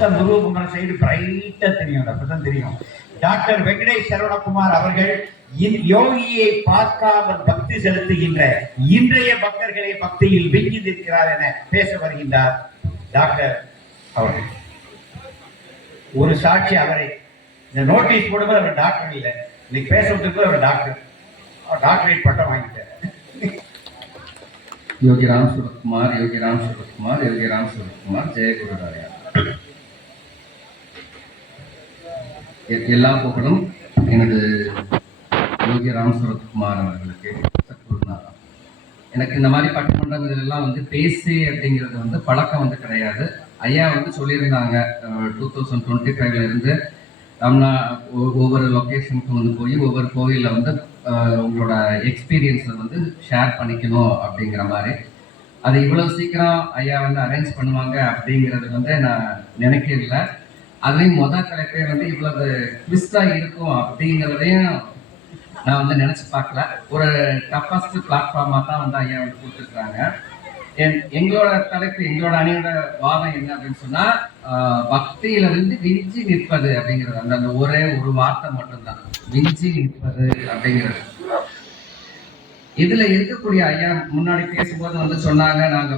முருககுமார் side பிரைட்டா தெரியும், அப்பதான் தெரியும். டாக்டர் வெங்கடேஷ் சரவணகுமார் அவர்கள் யோகியை பார்க்காமல் பக்தி செலுத்துகின்ற இன்றைய பக்தர்களை பக்தியில் விஞ்சி நிற்கிறார் என பேச வருகின்றார் டாக்டர் அவர்கள். ஒரு சாட்சி அவரை இந்த நோட்டீஸ் போடும்போது அவர் டாக்டர் இல்லை, இன்னைக்கு பேச விட்டு அவர் டாக்டரேட் பட்டம் வாங்கிட்டார். யோகி ராம் சுரத்குமார், யோகி ராம் சுரத்குமார், யோகி ராம் சுரத்குமார், ஜெய குருராயா. எல்லா புகழும் எனது யோகி ராம் சுரத்குமார் அவர்களுக்கு. எனக்கு இந்த மாதிரி பட்டிமன்றங்கள் எல்லாம் பேசி அப்படிங்கிறது பழக்கம் கிடையாது. ஐயா சொல்லியிருந்தாங்க 2025 இருந்து ஒவ்வொரு லொக்கேஷனுக்கும் போய் ஒவ்வொரு கோயிலில் உங்களோட எக்ஸ்பீரியன்ஸை ஷேர் பண்ணிக்கணும் அப்படிங்கிற மாதிரி. அது இவ்வளோ சீக்கிரம் ஐயா அரேஞ்ச் பண்ணுவாங்க அப்படிங்கிறது நான் நினைக்கல. அதுலேயும் தலைப்பே இவ்வளவு ட்விஸ்டாக இருக்கும் அப்படிங்கிறதையும் நான் நினச்சி பார்க்கல. ஒரு டஃபஸ்ட் பிளாட்ஃபார்மாக தான் ஐயா கொடுத்துருக்குறாங்க. எங்களோட தலைப்பு, எங்களோட அணியோட வாதம் என்ன அப்படின்னு சொன்னால், பக்தியில விஞ்சி நிற்பது அப்படிங்கிறது. அந்த ஒரே ஒரு வார்த்தை மட்டும்தான், விஞ்சி நிற்பது அப்படிங்கிறது. இதுல இருக்கக்கூடிய ஐயா முன்னாடி பேசும்போது சொன்னாங்க, நாங்க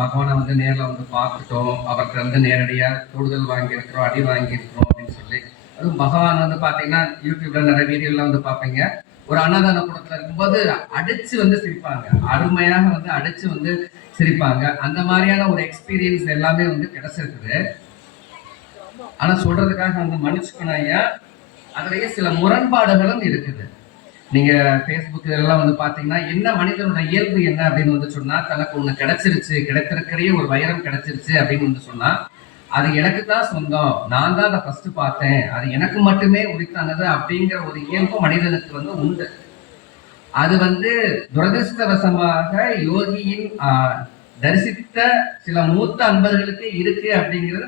பகவானை நேர்ல பார்த்துட்டோம், அவர்கிட்ட நேரடியா தொடுதல் வாங்கியிருக்கிறோம், அடி வாங்கியிருக்கிறோம் அப்படின்னு சொல்லி. அதுவும் பகவான் பாத்தீங்கன்னா யூடியூப்ல நிறைய வீடியோலாம் பார்ப்பீங்க. ஒரு அன்னதான கூடத்துல இருக்கும்போது அடிச்சு சிரிப்பாங்க, அருமையாக அடிச்சு சிரிப்பாங்க. அந்த மாதிரியான ஒரு எக்ஸ்பீரியன்ஸ் எல்லாமே கிடைச்சிருக்குது. ஆனா சொல்றதுக்காக மன்னிச்சுக்கணும் ஐயா, அதுலயே சில முரண்பாடுகளும் இருக்குது. நீங்க பேஸ்புக் இதெல்லாம் பாத்தீங்கன்னா, என்ன மனிதனோட இயல்பு என்ன அப்படின்னு சொன்னா, தனக்கு ஒண்ணு கிடைச்சிருச்சு, கிடைத்திருக்கிற ஒரு வைரம் கிடைச்சிருச்சு அப்படின்னு சொன்னா, அது எனக்கு தான் சொந்தம், நான் தான் அதை ஃபர்ஸ்ட் பார்த்தேன், அது எனக்கு மட்டுமே உரித்தானது அப்படிங்கிற ஒரு இயல்பு மனிதனுக்கு உண்டு. அது துரதிருஷ்டவசமாக யோகியின் தரிசித்த சில மூத்த அன்பர்களுக்கு இருக்கு அப்படிங்கிறது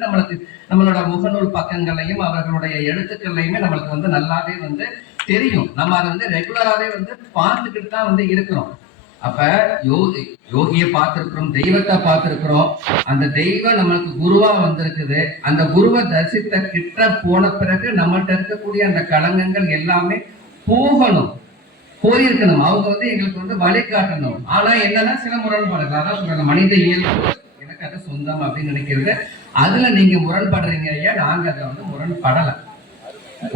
நம்மளோட முகநூல் பக்கங்களையும் அவர்களுடைய எழுத்துக்கள்லையுமே நம்மளுக்கு நல்லாவே தெரியும். நம்ம அதை ரெகுலராகவே பார்த்துக்கிட்டு தான் இருக்கிறோம். அப்ப யோகியை பார்த்திருக்கிறோம், தெய்வத்தை பார்த்திருக்கிறோம். அந்த தெய்வம் நம்மளுக்கு குருவா வந்திருக்குது. அந்த குருவை தரிசித்த கிட்ட போன பிறகு நம்மகிட்ட இருக்கக்கூடிய அந்த களங்கங்கள் எல்லாமே போயிருக்கணும். அவங்க எங்களுக்கு வழிகாட்டணும். ஆனா என்னன்னா சில முரண்பாடுகள், அதான் சொல்றாங்க மனித இயல்பு எனக்கு அது சொந்தம் அப்படின்னு நினைக்கிறது. அதுல நீங்க முரண்படுறீங்க ஐயா, நாங்க அதை முரண்படல.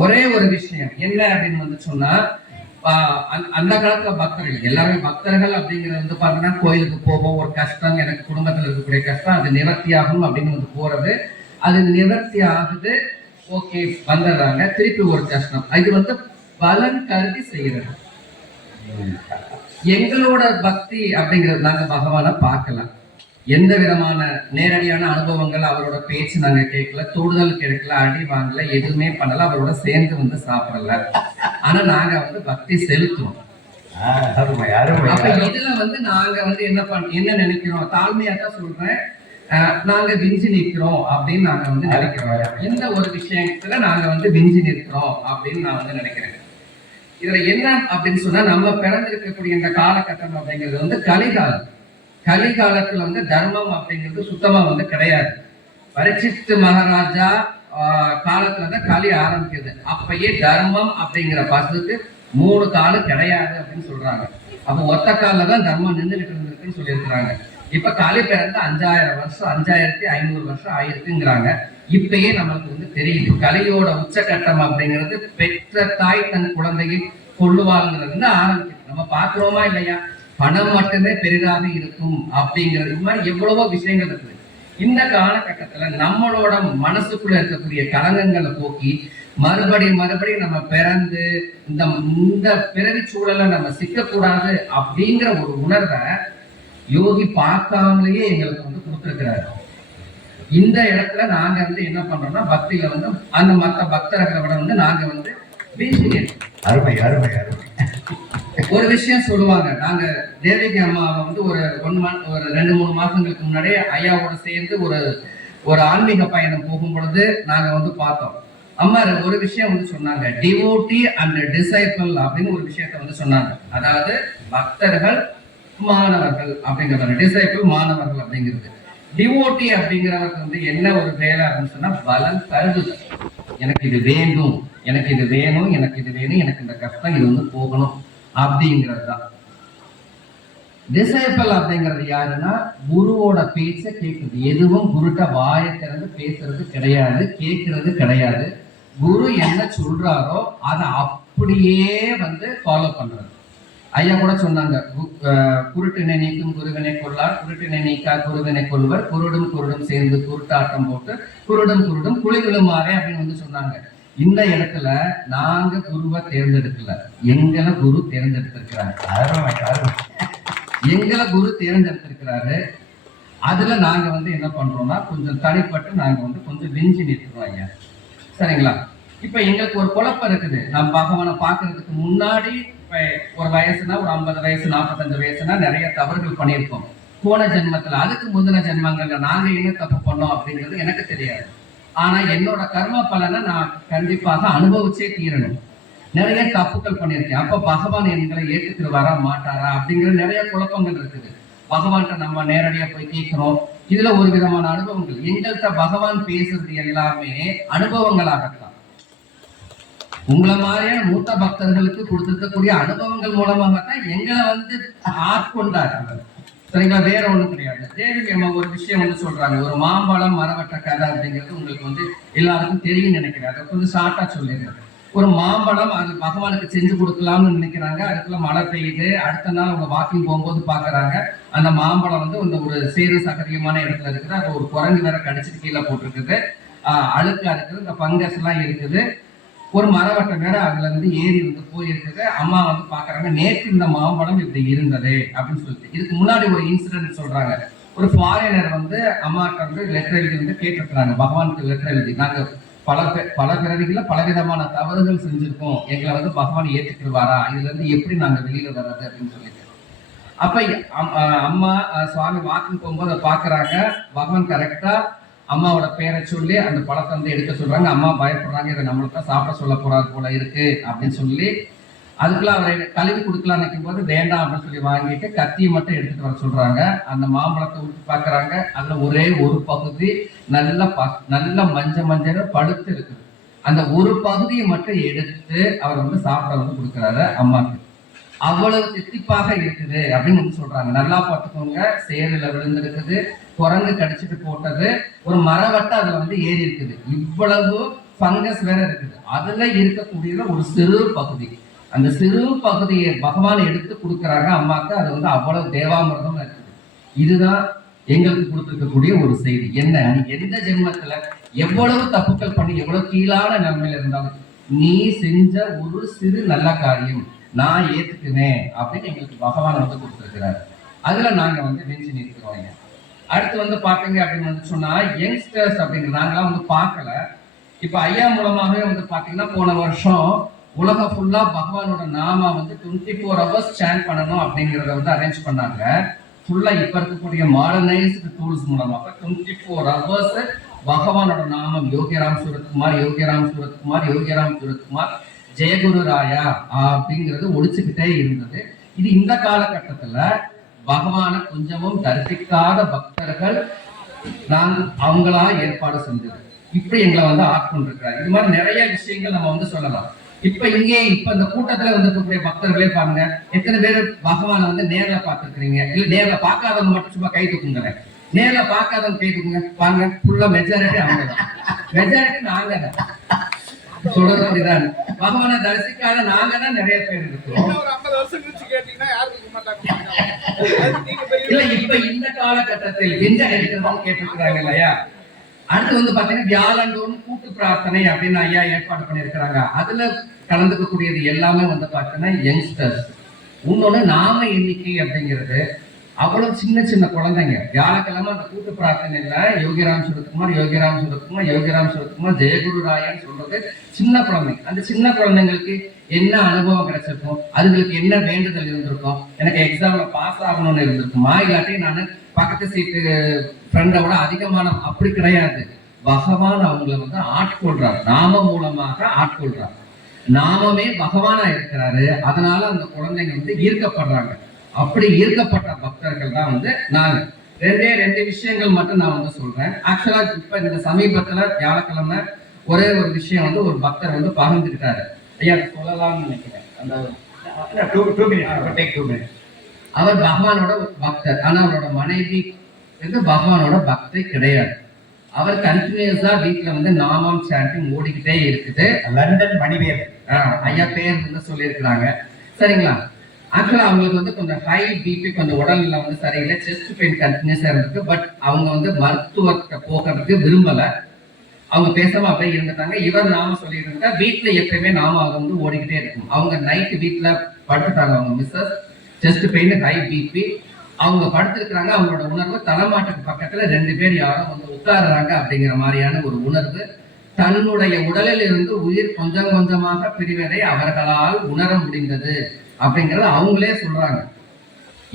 ஒரே ஒரு விஷயம் என்ன அப்படின்னு சொன்னா, அந்த காலத்துல பக்தர்கள் எல்லாருமே பக்தர்கள் அப்படிங்கிறது பாத்தீங்கன்னா, கோயிலுக்கு போவோம், ஒரு கஷ்டம், எனக்கு குடும்பத்துல இருக்கக்கூடிய கஷ்டம், அது நிவர்த்தி ஆகும் அப்படின்னு போறது. அது நிவர்த்தி ஆகுது, ஓகே வந்துடுறாங்க. திருப்பி ஒரு கஷ்டம், இது பலன் கருதி செய்யறது. எங்களோட பக்தி அப்படிங்கிறது நாங்க பகவானை பார்க்கலாம், எந்த விதமான நேரடியான அனுபவங்கள் அவரோட பேச்சு நாங்க கேட்கல, தொடுதல் கிடைக்கல, அடி வாங்கல, எதுவுமே பண்ணல, அவரோட சேர்ந்து சாப்பிடல. ஆனா நாங்க பக்தி செலுத்துறோம். அப்ப இதுல நாங்க என்ன நினைக்கிறோம், தாழ்மையா தான் சொல்றேன், நாங்க விஞ்சி நிற்கிறோம் அப்படின்னு நாங்க நினைக்கிறோம். இந்த ஒரு விஷயத்துல நாங்க விஞ்சி நிற்கிறோம் அப்படின்னு நான் நினைக்கிறேன். இதுல என்ன அப்படின்னு சொன்னா, நம்ம பிறந்திருக்கக்கூடிய இந்த காலகட்டம் அப்படிங்கிறது கலிகாலம். கலிகாலத்துல தர்மம் அப்படிங்கிறது சுத்தமா கிடையாது. பரீட்சித் மகாராஜா காலத்துலதான் களி ஆரம்பிக்குது. அப்பயே தர்மம் அப்படிங்கிற பசுக்கு 3 காலு கிடையாது அப்படின்னு சொல்றாங்க. அப்ப ஒத்த காலில் தான் தர்மம் நின்றுகிட்டு இருந்திருக்குன்னு சொல்லியிருக்கிறாங்க. இப்ப களி பிறந்து 5000 வருஷம் 5500 வருஷம் ஆயிருக்குங்கிறாங்க. இப்பயே நம்மளுக்கு தெரியுது, கலியோட உச்சகட்டம் அப்படிங்கிறது பெற்ற தாய் தன் குழந்தையை கொள்ளுவாங்கிறது ஆரம்பிக்குது. நம்ம பாக்குறோமா இல்லையா? பணம் மட்டுமே பெரிதாக இருக்கும் அப்படிங்கிறது. இது மாதிரி எவ்வளவோ விஷயங்கள் இருக்குது. இந்த காலகட்டத்துல நம்மளோட மனசுக்குள்ள இருக்கக்கூடிய கலங்கங்களை போக்கி மறுபடியும் நம்ம பிறந்து இந்த பிறவி சூழலை நம்ம சிக்கக்கூடாது அப்படிங்கிற ஒரு உணர்வை யோகி பார்க்காமலேயே எங்களுக்கு கொடுத்திருக்கிறாரு. இந்த இடத்துல நாங்க என்ன பண்றோம்னா, பக்தியில அந்த மற்ற பக்தர்களை விட நாங்க அருமை அருமை அருமை. ஒரு விஷயம் சொல்லுவாங்க, நாங்க தேவகி அம்மாவை ஒரு 2-3 மாசங்களுக்கு முன்னாடியே ஐயாவோட சேர்ந்து ஒரு ஆன்மீக பயணம் போகும் பொழுது நாங்க பார்த்தோம். அம்மா ஒரு விஷயம் சொன்னாங்க, டிவோட்டி அண்ட் டிசைபிள் அப்படின்னு ஒரு விஷயத்த சொன்னாங்க. அதாவது பக்தர்கள் மாணவர்கள் அப்படிங்கிறது, டிசைபிள் மாணவர்கள் அப்படிங்கிறது. டிவோட்டி அப்படிங்கிறவருக்கு வந்து என்ன ஒரு வேலை அப்படின்னு சொன்னா பலம் தருதுதல். எனக்கு இது வேண்டும், எனக்கு இது வேணும், எனக்கு இது வேணும், எனக்கு இந்த கஷ்டம் இது வந்து போகணும் அப்படிங்கிறது தான். டிசைபிள் அப்படிங்கிறது யாருன்னா குருவோட பேச்ச கேட்குது. எதுவும் குருட்ட வாயை திறந்து பேசுறது கிடையாது, கேட்கறது கிடையாது. குரு என்ன சொல்றாரோ அதை அப்படியே வந்து ஃபாலோ பண்றது. ஐயா கூட சொன்னாங்க, குருட்டினை நீக்கும் குருவினை கொள்ளார், குருட்டினை நீக்கா குருவினை கொள்வர், குருடும் குருடும் சேர்ந்து குருட்டாட்டம் போட்டு குருடும் குருடும் குளிவிழுமாறே அப்படின்னு வந்து சொன்னாங்க. இந்த இடத்துல நாங்க குருவை தேர்ந்தெடுக்கல, எங்களை குரு தேர்ந்தெடுத்திருக்கிறாங்க. எங்களை குரு தேர்ந்தெடுத்திருக்கிறாரு. அதுல நாங்க வந்து என்ன பண்றோம்னா கொஞ்சம் தனிப்பட்டு நாங்க வந்து கொஞ்சம் விஞ்சி நிற்கிறோம் ஐயா. சரிங்களா? இப்ப எங்களுக்கு ஒரு குழப்பம் இருக்குது. நம்ம பகவானை பாக்குறதுக்கு முன்னாடி இப்ப ஒரு வயசுனா ஒரு 50 வயசு 45 வயசுனா நிறைய தவறுகள் பண்ணியிருக்கோம் போன ஜென்மத்துல. அதுக்கு முந்தின ஜென்மங்கள்ல நாங்க என்ன தப்பு பண்ணோம் அப்படிங்கிறது எனக்கு தெரியாது. ஆனா என்னோட கர்ம பலனை நான் கண்டிப்பாக அனுபவிச்சே தீரணும். நிறைய தப்புக்கள் பண்ணியிருக்கேன். அப்ப பகவான் எங்களை ஏற்றுக்குவாரா மாட்டாரா அப்படிங்கிற நிறைய குழப்பங்கள் இருக்குது. பகவான்கிட்ட நம்ம நேரடியா போய் கேட்கிறோம். இதுல ஒரு விதமான அனுபவங்கள். எங்கள்கிட்ட பகவான் பேசுறது எல்லாமே அனுபவங்களாகத்தான். உங்களை மாதிரியான மூத்த பக்தர்களுக்கு கொடுத்திருக்கக்கூடிய அனுபவங்கள் மூலமாகத்தான் எங்களை வந்து ஆட்கொண்டார்கள். சரிங்களா? வேற ஒண்ணும் கிடையாது. தேவி அம்மா ஒரு விஷயம் வந்து சொல்றாங்க, ஒரு மாம்பழம் மரவட்ட கதை அப்படிங்கிறது உங்களுக்கு வந்து எல்லாருக்கும் தெரியும் நினைக்கிறேன். அதை கொஞ்சம் ஷார்ட்டா சொல்லிடுறேன். ஒரு மாம்பழம் அது பகவானுக்கு செஞ்சு கொடுக்கலாம்னு நினைக்கிறாங்க. அதுக்குள்ள மழை பெய்யுது. அடுத்த நாள் அவங்க வாக்கிங் போகும்போது பாக்குறாங்க அந்த மாம்பழம் வந்து ஒரு சேரு சகரியமான இடத்துல இருக்குது. அது ஒரு குரங்கு வேற கடிச்சிட்டு கீழே போட்டிருக்குது. அழுக்கா இருக்குது. இந்த பங்கஸ் எல்லாம் இருக்குது. ஒரு மரவட்டம் வேற அதுல இருந்து ஏறி வந்து போயிருக்குது. அம்மா வந்து பாக்குறாங்க, நேற்று இந்த மாம்பழம் இப்படி இருந்தது அப்படின்னு சொல்லிட்டு. இதுக்கு முன்னாடி ஒரு இன்சிடென்ட் சொல்றாங்க. ஒரு ஃபாரினர் வந்து அம்மாட்ட வந்து லெட்டர் எழுதி வந்து கேட்டிருக்கிறாங்க, பகவானுக்கு லெட்டர் எழுதி, நாங்க பல பிறவிகள பலவிதமான தவறுகள் செஞ்சிருக்கோம், எங்களை வந்து பகவான் ஏற்றுக்குவாரா, இதுல இருந்து எப்படி நாங்க வெளியில வர்றது அப்படின்னு சொல்லிட்டு. அப்ப அம்மா சுவாமி வாக்கிங் போகும்போது அதை பாக்குறாங்க. பகவான் கரெக்டா அம்மாவோட பேரை சொல்லி அந்த பழத்தை வந்து எடுக்க சொல்றாங்க. அம்மா பயப்படுறாங்க, இதை நம்மளுக்கு சாப்பிட சொல்ல போறாரு போல இருக்கு அப்படின்னு சொல்லி அதுக்குள்ள அவரை கழுவி கொடுக்கலாம் நினைக்கும் போது வேண்டாம் அப்படின்னு சொல்லி வாங்கிட்டு கத்தியை மட்டும் எடுத்துட்டு வர சொல்றாங்க. அந்த மாம்பழத்தை ஊற்றி பாக்குறாங்க. அதுல ஒரே ஒரு பகுதி நல்ல மஞ்சள் படுத்து இருக்குது. அந்த ஒரு பகுதியை மட்டும் எடுத்து அவர் வந்து சாப்பிட வந்து கொடுக்குறாரு அம்மாக்கு. அவ்வளவு தித்திப்பாக இருக்குது அப்படின்னு வந்து சொல்றாங்க. நல்லா பார்த்துக்கோங்க, சேருல விழுந்திருக்குது, குரங்கு கடிச்சிட்டு போட்டது, ஒரு மரவட்டை அதுல வந்து ஏறி இருக்குது, இவ்வளவு பங்கஸ் வேற இருக்குது. அதுல இருக்கக்கூடிய ஒரு சிறு பகுதி, அந்த சிறு பகுதியை பகவான் எடுத்து கொடுக்குறாங்க அம்மாக்கு. அது வந்து அவ்வளவு தேவாமிர்தம் இருக்குது. இதுதான் எங்களுக்கு கொடுத்துருக்கக்கூடிய ஒரு செய்தி. என்ன, நீ எந்த ஜென்மத்துல எவ்வளவு தப்புக்கள் பண்ணி எவ்வளவு கீழான நிலைமையில இருந்தாலும் நீ செஞ்ச ஒரு சிறு நல்ல காரியம் நான் ஏத்துக்குவேன் அப்படின்னு எங்களுக்கு பகவான் வந்து கொடுத்துருக்கிறாரு. அதுல நாங்க வந்து நெஞ்சு நிற்கிறோம். அடுத்து வந்து பாத்தீங்க அப்படின்னு வந்து சொன்னா யங்ஸ்டர்ஸ் அப்படிங்கிற நாங்களாம் வந்து பார்க்கல. இப்ப ஐயா மூலமாகவே வந்து பாத்தீங்கன்னா போன வருஷம் உலகம் ஃபுல்லா பகவானோட நாம வந்து 24 hours சேன் பண்ணணும் அப்படிங்கிறத வந்து அரேஞ்ச் பண்ணாங்க. ஃபுல்லா இப்ப இருக்கக்கூடிய மாடர்னைஸ்டு டூல்ஸ் மூலமாக 24 hours பகவானோட நாமம் யோகிராம் சூரத்குமார், யோகிராம் சூரத்குமார், யோகிராம் சூரத்குமார், ஜெயகுரு ராயா அப்படிங்கிறது ஒழிச்சுக்கிட்டே இருந்தது. இது இந்த காலகட்டத்துல பகவான கொஞ்சமும் தரிசிக்காத பக்தர்கள் அவங்களா ஏற்பாடு செஞ்சது. இப்படி எங்களை வந்து ஆட்கொண்டிருக்கிறார். இது மாதிரி நிறைய விஷயங்கள் நம்ம வந்து சொல்லலாம். இப்ப இந்த கூட்டத்துல வந்திருக்கக்கூடிய பக்தர்களே பாருங்க, எத்தனை பேர் பகவானை வந்து நேர்ல பார்த்திருக்கிறீங்க? இல்ல நேர்ல பார்க்காதவங்க மட்டும் சும்மா கை தூக்குங்க. நேர்ல பார்க்காதவங்க கை தூக்குங்க பாருங்க. ஃபுல்லா மெஜாரிட்டி அவங்க தான். மெஜாரிட்டி நாங்க தான் சொல்றது. அப்படிதான் பகவானை தரிசிக்காத நாங்க தான் நிறைய பேர் இருக்கிறோம். இல்ல இப்ப இந்த காலகட்டத்தில் எந்த இருக்கிறதான்னு கேட்டிருக்கிறாங்க இல்லையா? அடுத்து வந்து பாத்தீங்கன்னா வியாழந்தோறும் கூட்டு பிரார்த்தனை அப்படின்னு ஐயா ஏற்பாடு பண்ணிருக்கிறாங்க. அதுல கலந்துக்கக்கூடியது எல்லாமே வந்து பாத்தீங்கன்னா யங்ஸ்டர்ஸ். இன்னொன்னு நாம எண்ணிக்கை அப்படிங்கிறது அவ்வளவு சின்ன சின்ன குழந்தைங்க. வியாழக்கிழமை அந்த கூட்டு பிரார்த்தனையில யோகிராம் சூரத்குமார், யோகிராம் சூரத்குமார், யோகிராம் சூரத்குமார், ஜெயகுரு ராயான்னு சொல்றது சின்ன குழந்தைங்க. அந்த சின்ன குழந்தைங்களுக்கு என்ன அனுபவம் கிடைச்சிருக்கும், அதுங்களுக்கு என்ன வேண்டுதல் இருந்திருக்கும், எனக்கு எக்ஸாம்ல பாஸ் ஆகணும்னு இருந்திருக்குமா, இல்லாட்டி நான் பக்கத்து சீட்டு ஃப்ரெண்டோட அதிகமான, அப்படி கிடையாது. பகவான் அவங்களை வந்து ஆட்கொள்றார், நாம மூலமாக ஆட்கொள்றார். நாமமே பகவானா இருக்கிறாரு. அதனால அந்த குழந்தைங்க வந்து ஈர்க்கப்படுறாங்க. அப்படி ஈர்க்கப்பட்ட பக்தர்கள் தான் வந்து நாங்க. ரெண்டு விஷயங்கள் மட்டும் நான் வந்து சொல்றேன். ஆக்சுவலா இப்ப இந்த சமீபத்துல வியாழக்கிழமை ஒரே ஒரு விஷயம் வந்து ஒரு பக்தர் வந்து பகிர்ந்துக்கிட்டாரு. ஐயா அதை சொல்லலாம்னு நினைக்கிறேன். அந்த 2 minutes. Take 2 minutes. அவர் பகவானோட ஒரு பக்தர், ஆனா அவரோட மனைவி வந்து பகவானோட பக்தை கிடையாது. அவர் கண்டினியூஸா வீட்டுல வந்து நாமம் சாண்டிங் ஓடிக்கிட்டே இருக்குது. லண்டன் மணிவேல். ஐயா பேர் வந்து சொல்லியிருக்கிறாங்க. சரிங்களா? ஆக்சுவலா அவங்களுக்கு வந்து கொஞ்சம் ஹை பிபி, கொஞ்சம் உடல்நிலை வந்து சரியில்லை, செஸ்ட் பெயின் கண்டினியூஸா இருந்திருக்கு. பட் அவங்க வந்து மருத்துவத்தை போக்குறதுக்கு விரும்பல. அவங்க பேசாம அப்படியே இருந்துட்டாங்க. இவர் நாம சொல்லிட்டு இருந்தா வீட்டுல எப்பயுமே நாம அவங்க வந்து ஓடிக்கிட்டே இருக்கும். அவங்க நைட்டு வீட்டுல படுத்துட்டாங்க. அவங்க Mrs chest pain, high BP, அவங்க படுத்திருக்கிறாங்க. அவங்களோட உணர்வு தலைமாட்டுக்கு பக்கத்துல 2 பேர் யாரோ வந்து உட்கார்றாங்க அப்படிங்கிற மாதிரியான ஒரு உணர்வு. தன்னுடைய உடலில் இருந்து உயிர் கொஞ்சம் கொஞ்சமாக பிரிவதை அவர்களால் உணர முடிந்தது அப்படிங்கறத அவங்களே சொல்றாங்க.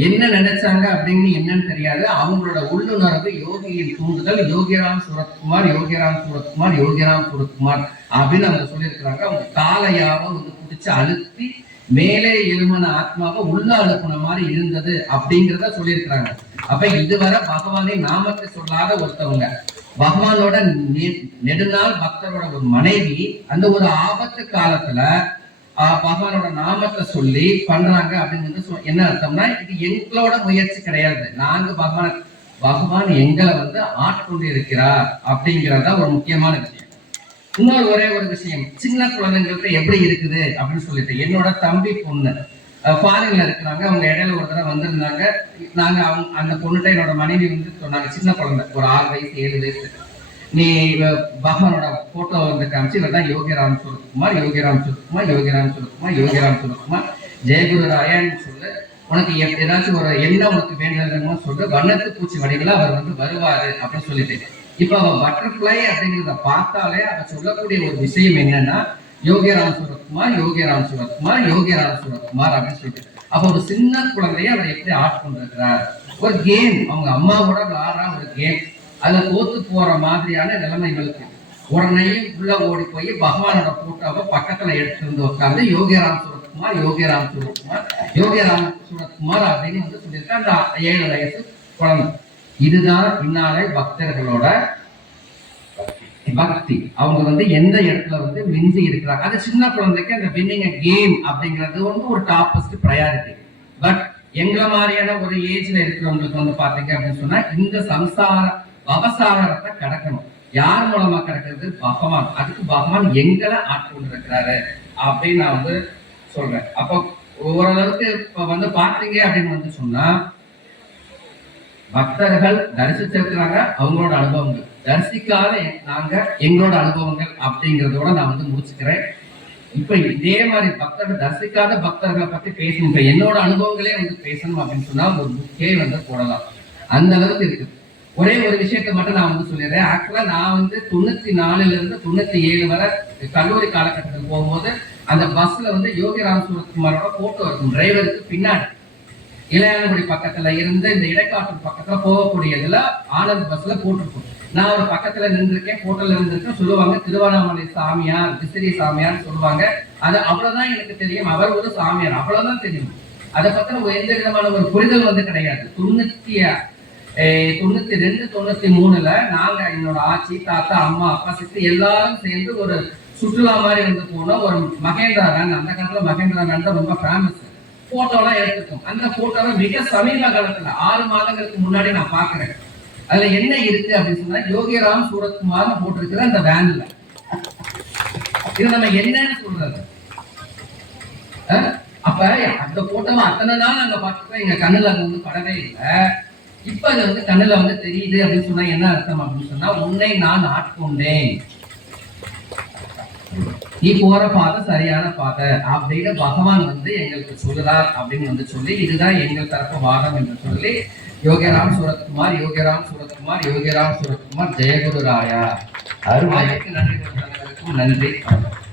என்ன நினைச்சாங்க அப்படின்னு என்னன்னு தெரியாது. அவங்களோட உள்ளுணர்வு யோகியின் தூண்டுதல், யோகிராம் சூரத்குமார், யோகிராம் சூரத்குமார், யோகிராம் சூரத்குமார் அப்படின்னு அவங்க சொல்லியிருக்கிறாங்க. அவங்க காலை யாரோ வந்து பிடிச்சு அழுத்தி மேலே எழுமன ஆத்மாவை உள்ள அழுப்புன மாதிரி இருந்தது அப்படிங்கிறத சொல்லியிருக்கிறாங்க. அப்ப இதுவரை பகவானின் நாமத்தை சொல்லாத ஒருத்தவங்க, பகவானோட நெடுநாள் பக்தரோட ஒரு மனைவி அந்த ஒரு ஆபத்து காலத்துல பகவானோட நாமத்தை சொல்லி பண்றாங்க அப்படின்னு வந்து என்ன அர்த்தம்னா, இது எங்களோட முயற்சி கிடையாது. நாங்க பகவான் எங்களை வந்து ஆட்கொண்டு இருக்கிறார் அப்படிங்கறத ஒரு முக்கியமான விஷயம். இன்னொரு ஒரே ஒரு விஷயம், சின்ன குழந்தைங்கள்ட்ட எப்படி இருக்குது அப்படின்னு சொல்லிட்டு, என்னோட தம்பி பொண்ணு ஃபாரின்ல இருக்கிறாங்க. அவங்க இடையில ஒரு தடவை வந்திருந்தாங்க. நாங்க அந்த பொண்ணுகிட்ட என்னோட மனைவி வந்து சொன்னாங்க, சின்ன குழந்தை ஒரு 6 வயசு 7 வயசு, நீ பகவானோட போட்டோ வந்து காமிச்சு, இவர் தான் யோகிராம் சூரத்குமார், யோகிராம் சூரத்குமார், யோகிராம் சூரத்குமார், யோகிராம் சூரத்குமார், ஜெயகுரு ராயான்னு சொல்லு, உனக்கு ஏதாச்சும் ஒரு என்ன உனக்கு வேண்டதுன்னு சொல்லு, வண்ணத்து பூச்சி வடிவில் அவர் வந்து வருவாரு அப்படின்னு சொல்லிட்டு. இப்ப அவ பட்டர்ஃபிளை அப்படிங்கிறத பார்த்தாலே அவ சொல்லக்கூடிய ஒரு விஷயம் என்னன்னா, யோகிராம் சூரத்குமார், யோகிராம் சூரத்குமார், யோகிராம் சூரத்குமார் அப்படின்னு சொல்லிட்டு. அப்ப ஒரு சின்ன குழந்தைய அவர் எப்படி ஆட்கொண்டிருக்கிறார். ஒரு கேம், அவங்க அம்மாவோட விளையாடுற ஒரு கேம், அதுல தோத்து போற மாதிரியான நிலைமைகளுக்கு உடனே உள்ள ஓடி போய் பகவானோட போட்டோவை பக்கத்துல எடுத்து வந்து உட்காந்து யோகிராம் சூரத்குமார், யோகிராம் சூரத்குமார், யோகிராம் சூரத்குமார் அப்படின்னு வந்து சொல்லியிருக்க அந்த 7 வயசு குழந்தை. இதுதான் இந்நாளை பக்தர்களோட பக்தி. அவங்க வந்து எந்த இடத்துல வந்து மிஞ்சி இருக்கிறாங்க. அது சின்ன குழந்தைக்கு அந்த வின்னிங் கேம் அப்படிங்கிறது வந்து ஒரு டாப்பஸ்ட் ப்ரையாரிட்டி. பட் எங்களை மாதிரியான ஒரு ஏஜ்ல இருக்கிறவங்களுக்கு வந்து பாத்தீங்க அப்படின்னு சொன்னா, இந்த சம்சார அவசாரத்தை கடக்கணும். யார் மூலமா கடக்கிறது? பகவான். அதுக்கு பகவான் எங்களை ஆட்கொண்டு இருக்கிறாரு அப்படின்னு நான் வந்து சொல்றேன். அப்போ ஓரளவுக்கு இப்ப வந்து பாத்தீங்க அப்படின்னு வந்து சொன்னா, பக்தர்கள் தரிசிச்சிருக்கிறாங்க, அவங்களோட அனுபவங்கள், தரிசிக்காத நாங்க எங்களோட அனுபவங்கள் அப்படிங்கிறதோட நான் வந்து முடிச்சுக்கிறேன். இப்ப இதே மாதிரி பக்தர்கள் தரிசிக்காத பக்தர்களை பத்தி பேசணும். இப்ப என்னோட அனுபவங்களே வந்து பேசணும் அப்படின்னு சொன்னா ஒரு புக்கே வந்து போடலாம், அந்த அளவுக்கு இருக்குது. ஒரே ஒரு விஷயத்தை மட்டும் நான் வந்து சொல்லிடுறேன். ஆக்சுவலா நான் வந்து 94ல இருந்து 97 வரை கல்லூரி காலகட்டத்தில் போகும்போது அந்த பஸ்ல வந்து யோகிராம் சூரத்குமாரோட போட்டோ இருக்கும் டிரைவருக்கு பின்னாடி. இளையானகுடி பக்கத்துல இருந்து இந்த இடைக்காட்டு பக்கத்துல போகக்கூடியதுல ஆனந்த் பஸ்ல போட்டிருக்கும். நான் ஒரு பக்கத்துல நின்றுருக்கேன், போட்டோல இருந்திருக்கேன். சொல்லுவாங்க திருவண்ணாமலை சாமியார், விசிறி சாமியார் சொல்லுவாங்க. அது அவ்வளவுதான் எனக்கு தெரியும். அவர் ஒரு சாமியார், அவ்வளவுதான் தெரியும். அதை பத்தின எந்த விதமான ஒரு புரிதல் வந்து கிடையாது. 92 93ல நாங்க என்னோட ஆச்சி, தாத்தா, அம்மா, அப்பா, சித்து எல்லாரும் சேர்ந்து ஒரு சுற்றுலா மாதிரி வந்து போனோம். ஒரு மகேந்திரா வேன், அந்த காலத்துல மகேந்திரா வேன் தான் ரொம்ப ஃபேமஸ். போட்டோலாம் எடுத்துக்கும். அந்த போட்டோவை மிக சமீப காலத்துல 6 மாதங்களுக்கு முன்னாடி நான் பாக்குறேன். அதுல என்ன இருக்கு அப்படின்னு சொன்னா, யோகிராம் சூரத்குமார் போட்டிருக்கிற அந்த வேன்ல. இது நம்ம என்னன்னு சொல்றது? அப்ப அந்த போட்டோவை அத்தனை நாள் நாங்க பார்த்துட்டோம், எங்க கண்ணுல அது வந்து படவே இல்லை. இப்ப அது வந்து கண்ணுல வந்து தெரியுது அப்படின்னு சொன்னா என்ன அர்த்தம் அப்படின்னு சொன்னா, உன்னை நான் ஆட்கொண்டேன், நீ போற பாதை சரியான பாதை அப்படின்னு பகவான் வந்து எங்களுக்கு சொல்லுறார் அப்படின்னு வந்து சொல்லி, இதுதான் எங்கள் தரப்பு வாதம் என்று சொல்லி, யோகிராம் சூரத்குமார், யோகிராம் சூரத்குமார், யோகிராம் சூரத்குமார், ஜெயகுரு ராயா. அருமைக்கு நன்றி. நன்றி.